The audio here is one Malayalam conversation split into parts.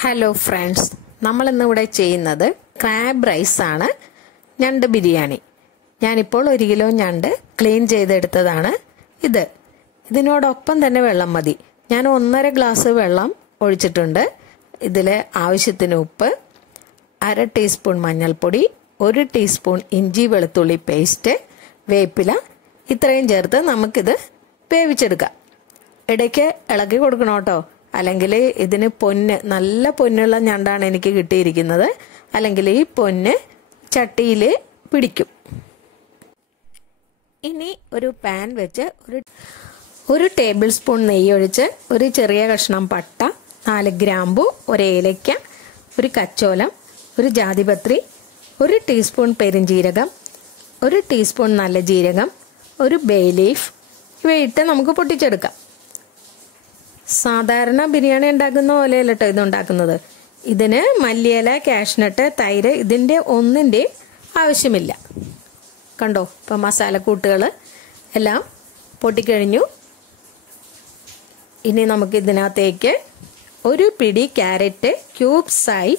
ഹലോ ഫ്രണ്ട്സ്, നമ്മൾ ഇന്നിവിടെ ചെയ്യുന്നത് ക്രാബ് റൈസ് ആണ്. ഞണ്ട് ബിരിയാണി. ഞാനിപ്പോൾ 1 കിലോ ഞണ്ട് ക്ലീൻ ചെയ്തെടുത്തതാണ്. ഇതിനോടൊപ്പം തന്നെ വെള്ളം മതി. ഞാൻ 1.5 ഗ്ലാസ് വെള്ളം ഒഴിച്ചിട്ടുണ്ട്. ഇതിൽ ആവശ്യത്തിന് ഉപ്പ്, 1/2 ടീസ്പൂൺ മഞ്ഞൾപ്പൊടി, 1 ടീസ്പൂൺ ഇഞ്ചി വെളുത്തുള്ളി പേസ്റ്റ്, വേപ്പില, ഇത്രയും ചേർത്ത് നമുക്കിത് വേവിച്ചെടുക്കാം. ഇടയ്ക്ക് ഇളക്കി കൊടുക്കണം കേട്ടോ, അല്ലെങ്കിൽ ഇതിന് നല്ല പൊന്നുള്ള ഞണ്ടാണ് എനിക്ക് കിട്ടിയിരിക്കുന്നത്. അല്ലെങ്കിൽ ഈ പൊന്ന് ചട്ടിയിൽ പിടിക്കും. ഇനി ഒരു പാൻ വെച്ച് ഒരു ടേബിൾ സ്പൂൺ നെയ്യ് ഒഴിച്ച് ഒരു ചെറിയ കഷ്ണം പട്ട, 4 ഗ്രാമ്പു, 1 ഏലയ്ക്ക, 1 കച്ചോലം, 1 ജാതിപത്രി, 1 ടീസ്പൂൺ പെരിഞ്ജീരകം, 1 ടീസ്പൂൺ നല്ല ജീരകം, 1 ബേ ലീഫ് ഇവയിട്ട് നമുക്ക് പൊട്ടിച്ചെടുക്കാം. സാധാരണ ബിരിയാണി ഉണ്ടാക്കുന്ന പോലെയല്ല കേട്ടോ ഇത് ഉണ്ടാക്കുന്നത്. ഇതിന് മല്ലിയില, കാഷ്നട്ട്, തൈര് ഇതിൻ്റെ ഒന്നിൻ്റെയും ആവശ്യമില്ല. കണ്ടോ, ഇപ്പം മസാലക്കൂട്ടുകൾ എല്ലാം പൊട്ടിക്കഴിഞ്ഞു. ഇനി നമുക്ക് ഇതിനകത്തേക്ക് 1 പിടി ക്യാരറ്റ് ക്യൂബ്സായി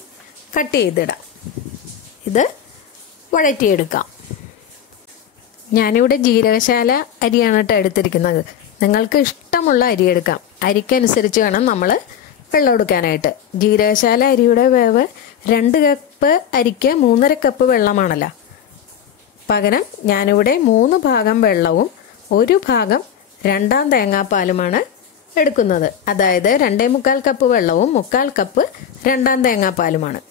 കട്ട് ചെയ്തിടാം. ഇത് വഴറ്റിയെടുക്കാം. ഞാനിവിടെ ജീരകശാല അരിയാണ് കേട്ടോ എടുത്തിരിക്കുന്നത്. നിങ്ങൾക്ക് ഇഷ്ടമുള്ള അരി എടുക്കാം. അരിക്കനുസരിച്ച് വേണം നമ്മൾ വെള്ളം എടുക്കാനായിട്ട്. ജീരകശാല അരിയുടെ വേവ് 2 കപ്പ് അരിക്ക് 3.5 കപ്പ് വെള്ളമാണല്ലോ. പകരം ഞാനിവിടെ 3 ഭാഗം വെള്ളവും 1 ഭാഗം 2 തേങ്ങാപ്പാലുമാണ് എടുക്കുന്നത്. അതായത് 2.25 കപ്പ് വെള്ളവും 3/4 കപ്പ് 2 തേങ്ങാപ്പാലുമാണ്.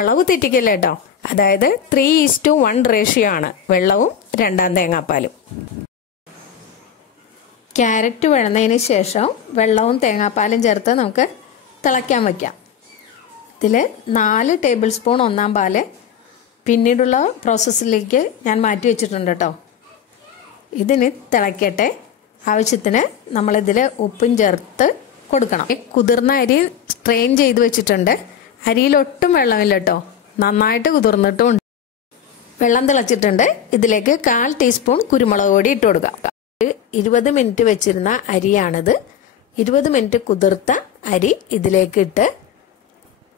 അളവ് തെറ്റിക്കല്ല കേട്ടോ. അതായത് 3:1 റേഷ്യോ ആണ് വെള്ളവും 2 തേങ്ങാപ്പാലും. ക്യാരറ്റ് വഴന്നതിന് ശേഷം വെള്ളവും തേങ്ങാപ്പാലും ചേർത്ത് നമുക്ക് തിളയ്ക്കാൻ വയ്ക്കാം. ഇതിൽ 4 ടേബിൾ സ്പൂൺ 1-ാം പാല് പിന്നീടുള്ള പ്രോസസ്സിലേക്ക് ഞാൻ മാറ്റി വെച്ചിട്ടുണ്ട് കേട്ടോ. ഇതിന് തിളയ്ക്കട്ടെ. ആവശ്യത്തിന് നമ്മളിതിൽ ഉപ്പും ചേർത്ത് കൊടുക്കണം. കുതിർന്ന അരി സ്ട്രെയിൻ ചെയ്ത് വെച്ചിട്ടുണ്ട്. അരിയിലൊട്ടും വെള്ളമില്ല കേട്ടോ, നന്നായിട്ട് കുതിർന്നിട്ടുമുണ്ട്. വെള്ളം തിളച്ചിട്ടുണ്ട്. ഇതിലേക്ക് 1/4 ടീസ്പൂൺ കുരുമുളക് പൊടി ഇട്ട് കൊടുക്കാം. 20 മിനിറ്റ് വെച്ചിരുന്ന അരിയാണിത്. 20 മിനിറ്റ് കുതിർത്ത അരി ഇതിലേക്ക് ഇട്ട്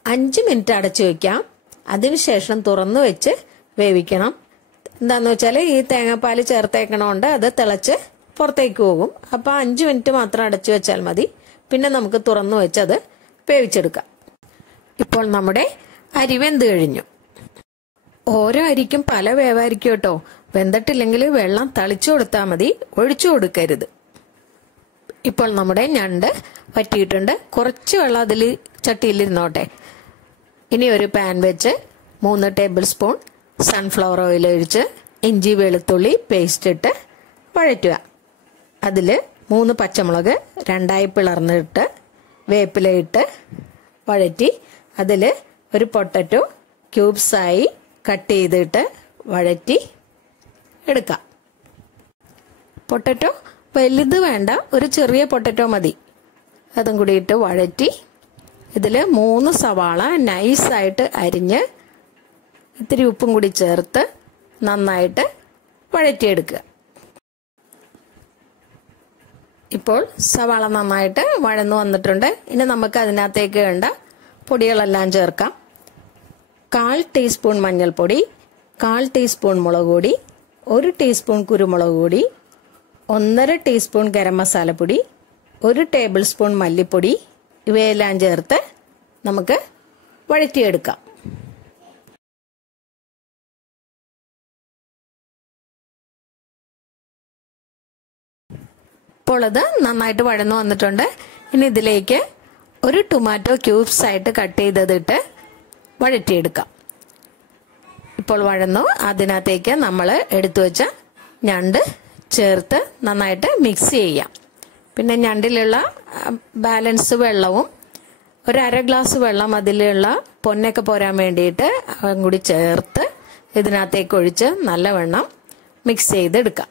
5 മിനിറ്റ് അടച്ചു വയ്ക്കാം. അതിനുശേഷം തുറന്നു വെച്ച് വേവിക്കണം. എന്താണെന്ന് വെച്ചാൽ ഈ തേങ്ങാപ്പാൽ ചേർത്തേക്കണോണ്ട് അത് തിളച്ച് പുറത്തേക്ക് പോകും. അപ്പോൾ 5 മിനിറ്റ് മാത്രം അടച്ചു വെച്ചാൽ മതി. പിന്നെ നമുക്ക് തുറന്നു വെച്ച് അത് വേവിച്ചെടുക്കാം. ഇപ്പോൾ നമ്മുടെ അരി വെന്ത് കഴിഞ്ഞു. ഓരോ അരിക്കും പല വേവായിരിക്കും കേട്ടോ. വെന്തിട്ടില്ലെങ്കിൽ വെള്ളം തളിച്ചു കൊടുത്താൽ മതി, ഒഴിച്ചു കൊടുക്കരുത്. ഇപ്പോൾ നമ്മുടെ ഞണ്ട് വറ്റിയിട്ടുണ്ട്. കുറച്ച് വെള്ളം അതിൽ ചട്ടിയിലിരുന്നോട്ടെ. ഇനി ഒരു പാൻ വെച്ച് 3 ടേബിൾ സ്പൂൺ സൺഫ്ലവർ ഓയിൽ ഒഴിച്ച് ഇഞ്ചി വെളുത്തുള്ളി പേസ്റ്റ് ഇട്ട് വഴറ്റുക. അതിൽ 3 പച്ചമുളക് 2ആയി പിളർന്നിട്ട് വേപ്പില ഇട്ട് വഴറ്റി അതിൽ ഒരു പൊട്ടറ്റോ ക്യൂബ്സായി കട്ട് ചെയ്തിട്ട് വഴറ്റി എടുക്കാം. പൊട്ടറ്റോ വലുത് വേണ്ട, ഒരു ചെറിയ പൊട്ടറ്റോ മതി. അതും കൂടി ഇട്ട് വഴറ്റി ഇതിൽ 3 സവാള നൈസായിട്ട് അരിഞ്ഞ് ഇത്തിരി ഉപ്പും കൂടി ചേർത്ത് നന്നായിട്ട് വഴറ്റിയെടുക്കുക. ഇപ്പോൾ സവാള നന്നായിട്ട് വഴന്നു വന്നിട്ടുണ്ട്. ഇനി നമുക്ക് അതിനകത്തേക്ക് വേണ്ട പൊടികളെല്ലാം ചേർക്കാം. 1/4 ടീസ്പൂൺ മഞ്ഞൾപ്പൊടി, 1/4 ടീസ്പൂൺ മുളക് പൊടി, 1 ടീസ്പൂൺ കുരുമുളക് പൊടി, 1.5 ടീസ്പൂൺ ഗരം മസാലപ്പൊടി, 1 ടേബിൾ സ്പൂൺ മല്ലിപ്പൊടി ഇവയെല്ലാം ചേർത്ത് നമുക്ക് വഴറ്റിയെടുക്കാം. ഇപ്പോൾ അത് നന്നായിട്ട് വഴന്നു വന്നിട്ടുണ്ട്. ഇനി ഇതിലേക്ക് 1 ടൊമാറ്റോ ക്യൂബ്സ് ആയിട്ട് കട്ട് ചെയ്തതിട്ട് വഴറ്റിയെടുക്കാം. ഇപ്പോൾ വഴന്നു. അതിനകത്തേക്ക് നമ്മൾ എടുത്തു വെച്ച ഞണ്ട് ചേർത്ത് നന്നായിട്ട് മിക്സ് ചെയ്യാം. പിന്നെ ഞണ്ടിലുള്ള ബാലൻസ് വെള്ളവും 1/2 ഗ്ലാസ് വെള്ളം അതിലുള്ള പൊന്നൊക്കെ പോരാൻ വേണ്ടിയിട്ട് അതും കൂടി ചേർത്ത് ഇതിനകത്തേക്ക് ഒഴിച്ച് നല്ലവണ്ണം മിക്സ് ചെയ്തെടുക്കാം.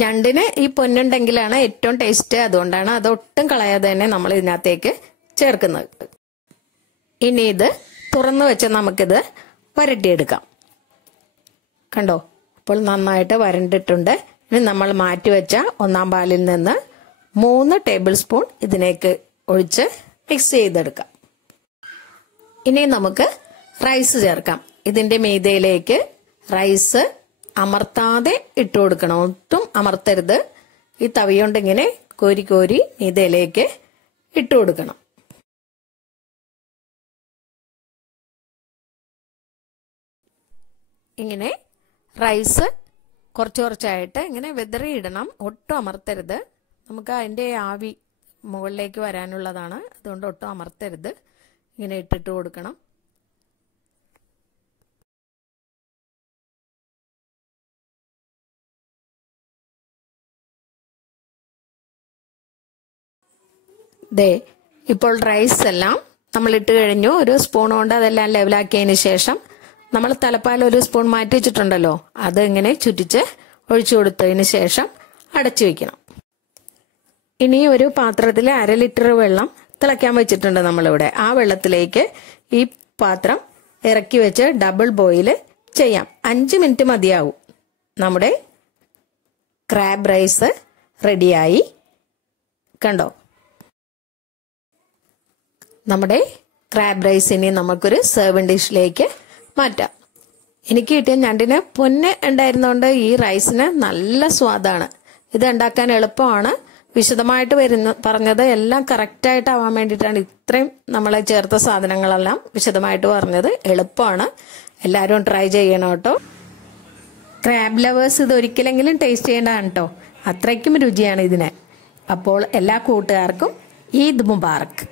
ഞണ്ടിന് ഈ പൊന്നുണ്ടെങ്കിലാണ് ഏറ്റവും ടേസ്റ്റ്. അതുകൊണ്ടാണ് അതൊട്ടും കളയാതെ തന്നെ നമ്മൾ ഇതിനകത്തേക്ക് ചേർക്കുന്നത്. ഇനി ഇത് തുറന്നു വെച്ച് നമുക്കിത് വരട്ടിയെടുക്കാം. കണ്ടോ, ഇപ്പോൾ നന്നായിട്ട് വരണ്ടിട്ടുണ്ട്. ഇനി നമ്മൾ മാറ്റി വെച്ച ഒന്നാം പാലിൽ നിന്ന് 3 ടേബിൾ സ്പൂൺ ഇതിലേക്ക് ഒഴിച്ച് മിക്സ് ചെയ്തെടുക്കാം. ഇനി നമുക്ക് റൈസ് ചേർക്കാം. ഇതിന്റെ മീതയിലേക്ക് റൈസ് അമർത്താതെ ഇട്ട് കൊടുക്കണം. ഒട്ടും അമർത്തരുത്. ഈ തവി കൊണ്ട് ഇങ്ങനെ കോരി കോരി മീതയിലേക്ക് ഇട്ട് കൊടുക്കണം. ഇങ്ങനെ റൈസ് കുറച്ച് കുറച്ചായിട്ട് ഇങ്ങനെ വെതറി ഇടണം. ഒട്ടും അമർത്തരുത്. നമുക്ക് അതിൻ്റെ ആവി മുകളിലേക്ക് വരാനുള്ളതാണ്. അതുകൊണ്ട് ഒട്ടും അമർത്തരുത്. ഇങ്ങനെ ഇട്ടിട്ട് കൊടുക്കണം. ദേ ഇപ്പോൾ റൈസ് എല്ലാം നമ്മൾ ഇട്ട് കഴിഞ്ഞു. ഒരു സ്പൂൺ കൊണ്ട് അതെല്ലാം ലെവലാക്കിയതിന് ശേഷം നമ്മൾ തലപ്പാൽ ഒരു സ്പൂൺ മാറ്റി വെച്ചിട്ടുണ്ടല്ലോ, അത് ഇങ്ങനെ ചുറ്റിച്ച് ഒഴിച്ചു കൊടുത്തതിന് ശേഷം അടച്ചു വെക്കണം. ഇനി ഒരു പാത്രത്തിൽ 1/2 ലിറ്റർ വെള്ളം തിളയ്ക്കാൻ വെച്ചിട്ടുണ്ട് നമ്മളിവിടെ. ആ വെള്ളത്തിലേക്ക് ഈ പാത്രം ഇറക്കി വെച്ച് ഡബിൾ ബോയിൽ ചെയ്യാം. 5 മിനിറ്റ് മതിയാവും. നമ്മുടെ ക്രാബ് റൈസ് റെഡിയായി. കണ്ടോ? നമ്മുടെ ക്രാബ് റൈസ് ഇനി നമുക്കൊരു സെർവിംഗ് ഡിഷിലേക്ക് മാറ്റാം. എനിക്ക് കിട്ടിയ ഞണ്ടിന് പൊന്ന് ഉണ്ടായിരുന്നോണ്ട് ഈ റൈസിന് നല്ല സ്വാദാണ്. ഇത് ഉണ്ടാക്കാൻ എളുപ്പമാണ്. വിശദമായിട്ട് പറഞ്ഞത് എല്ലാം കറക്റ്റായിട്ട് ആവാൻ വേണ്ടിയിട്ടാണ് ഇത്രയും നമ്മളെ ചേർത്ത സാധനങ്ങളെല്ലാം വിശദമായിട്ട് പറഞ്ഞത്. എളുപ്പമാണ്. എല്ലാവരും ട്രൈ ചെയ്യണം കേട്ടോ. ക്രാബ് ലവേഴ്സ് ഇത് ഒരിക്കലെങ്കിലും ടേസ്റ്റ് ചെയ്യേണ്ടതാണ് കേട്ടോ. അത്രയ്ക്കും രുചിയാണ് ഇതിന്. അപ്പോൾ എല്ലാ കൂട്ടുകാർക്കും ഈദ് മുബാറക്.